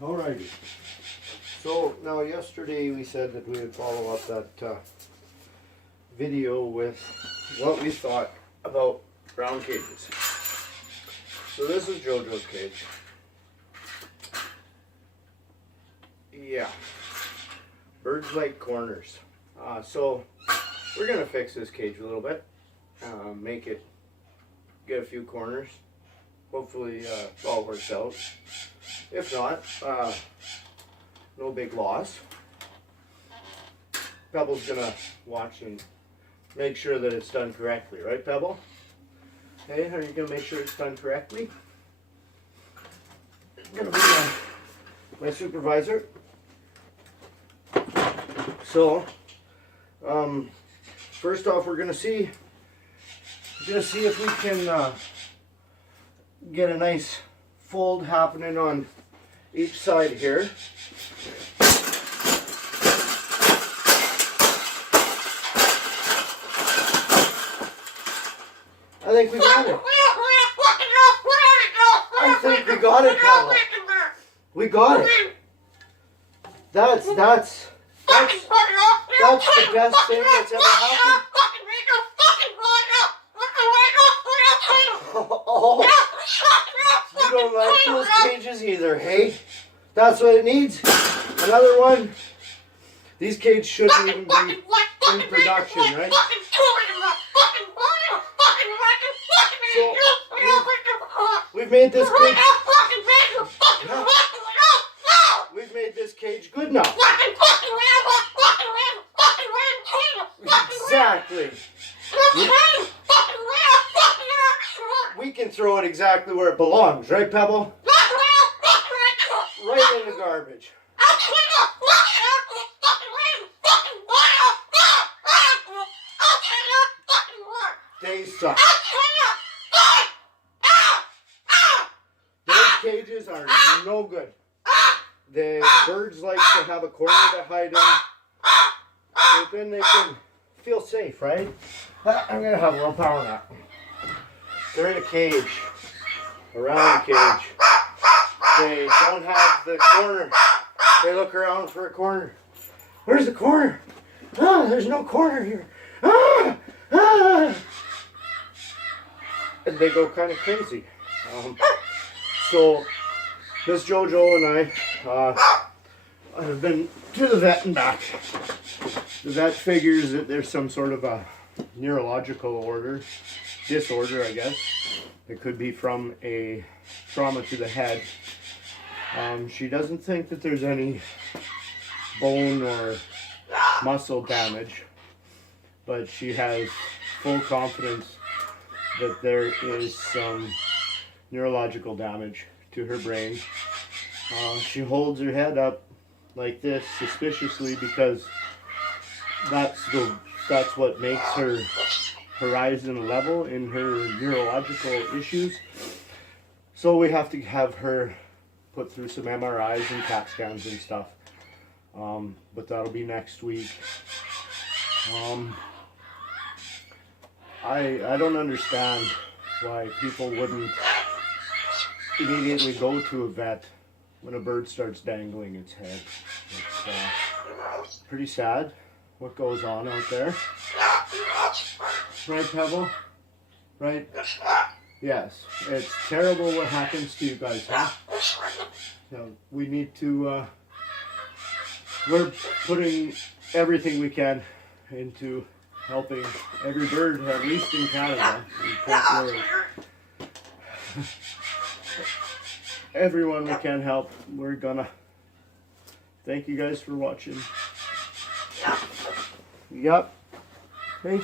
Alrighty. So now yesterday we said that we would follow up that video with what we thought about brown cages. So this is JoJo's cage. Yeah. Birds like corners. So we're going to fix this cage a little bit. Make it, get a few corners. Hopefully it all works out. If not, no big loss. Pebble's gonna watch and make sure that it's done correctly, right, Pebble? Hey, are you gonna make sure it's done correctly? I'm gonna be my supervisor. So, first off, we're gonna see if we can get a nice fold happening on each side here. I think we got it. I think we got it, Paula. We got it. That's the best thing that's ever happened. Oh, you don't like those cages either, hey? That's what it needs. Another one. These cages shouldn't even be in production, right? So we've made this cage. We've made this cage good now. Exactly. We can throw it exactly where it belongs, right, Pebble? Right in the garbage. They suck. Those cages are no good. The birds like to have a corner to hide in, so then they can feel safe, right? I'm gonna have a little power nap. They're in a cage, around the cage. They don't have the corner. They look around for a corner. Where's the corner? Ah, there's no corner here. Ah, ah. And they go kind of crazy. So Miss JoJo and I have been to the vet and back. The vet figures that there's some sort of a neurological disorder, I guess. It could be from a trauma to the head. She doesn't think that there's any bone or muscle damage, but she has full confidence that there is some neurological damage to her brain. She holds her head up like this suspiciously because that's what makes her horizon level in her neurological issues. So we have to have her put through some MRIs and CAT scans and stuff. But that'll be next week. I don't understand why people wouldn't immediately go to a vet when a bird starts dangling its head. It's pretty sad what goes on out there. Right, Pebble? Right? Yes. It's terrible what happens to you guys, huh? So we need to, we're putting everything we can into helping every bird, at least in Canada. Everyone we can help, we're gonna. Thank you guys for watching. Yep. Hey.